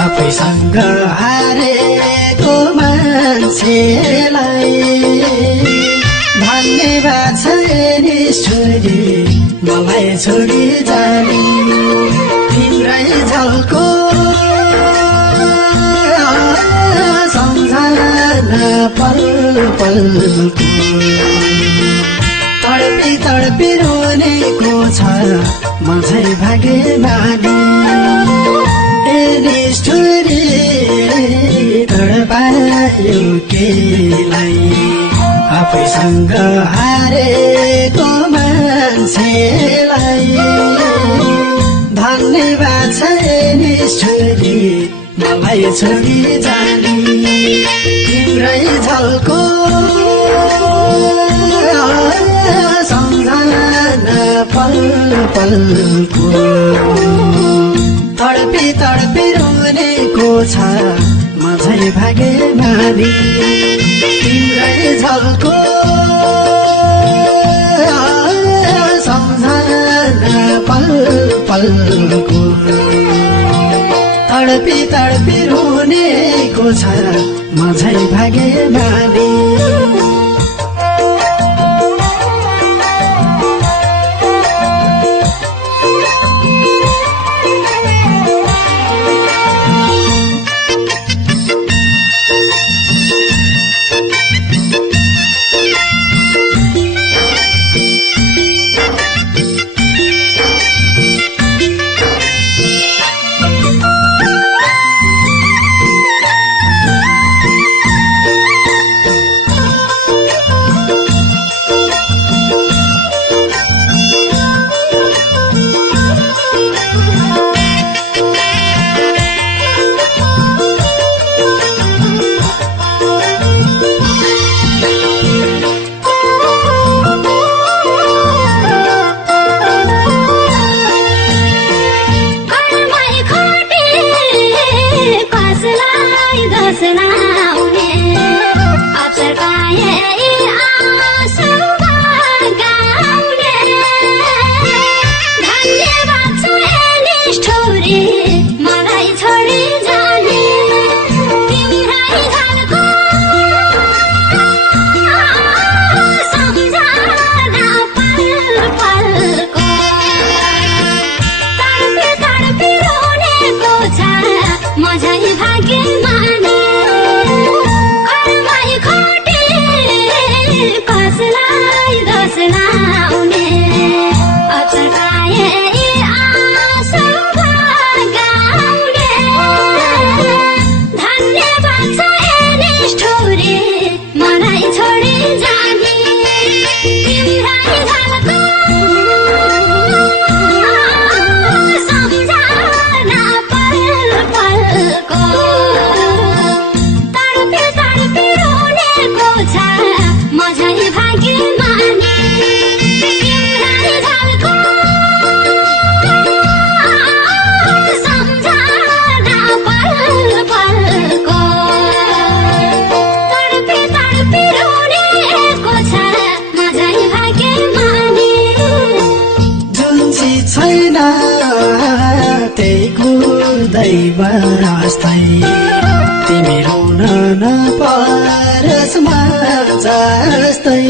आफैसँग हारेको मान्छेलाई धन्यवाद छ निष्ठुरी मलाई छोडी जाने तिम्रै झल्को सम्झना पल पलको तडपी तडपी रोनेको छ म झै भागे माने निष्ठुरी तडपायो केलाई आफैसँग हारेको मान्छेलाई धन्यवाद छ निष्ठुरी मलाई छोडी जाने तिम्रै झल्को सम्झना पल पलको तडपी तडपी रोनेको छ म झै भागे माने तिम्रै झल्को सम्झना पल पलको तडपी तडपी रोनेको छ म झै भागे माने छैन त्यही कुर्दै बस्दै तिमी रुन नपरोस् म जस्तै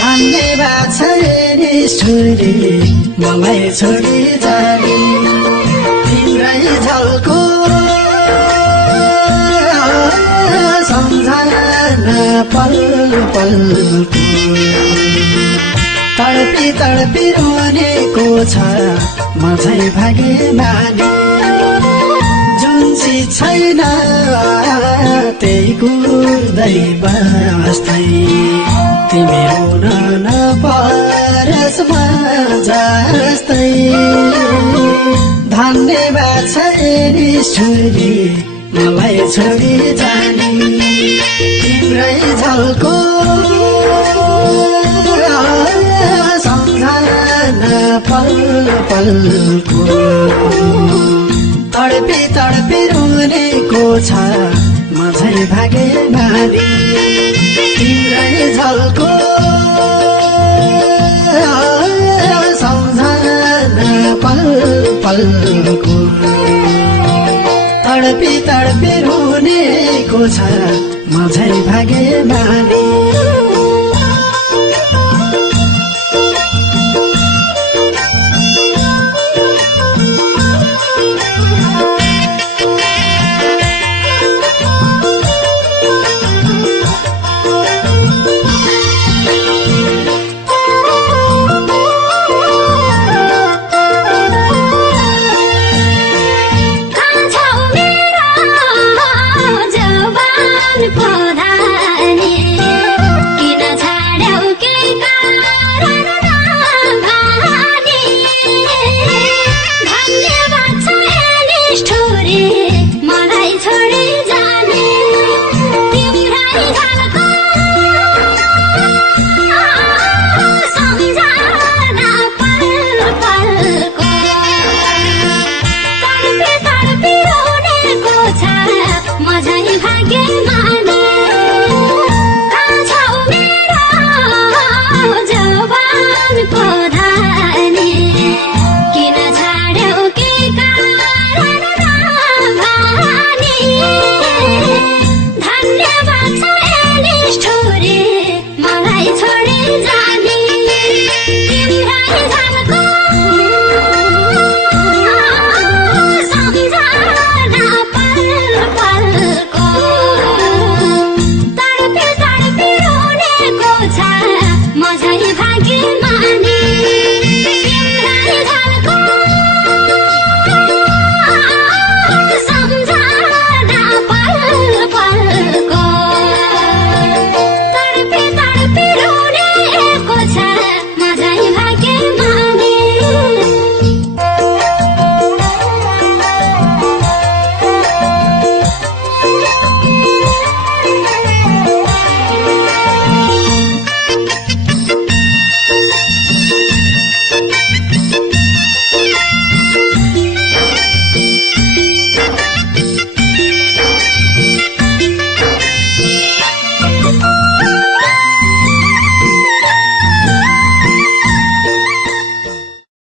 धन्यवाद छ निष्ठुरी मलाई छोडी जाने तिम्रै झल्को सम्झना पल पलको तडपी तडपी रोनेको छ म झै भागे माने जुन चिज छैन त्यही कुर्दै बस्दै तिमी रुन नपरोस् म जस्तै धन्यवाद छ निष्ठुरी मलाई छोडी जाने तिम्रै झल्को सम्झना पल पलको तडपी तडपी रुनेको छ म झै भागे माने तिम्रै झल्को सम्झना पल पलको तडपी तडपी रुनेको छ म झै भागे माने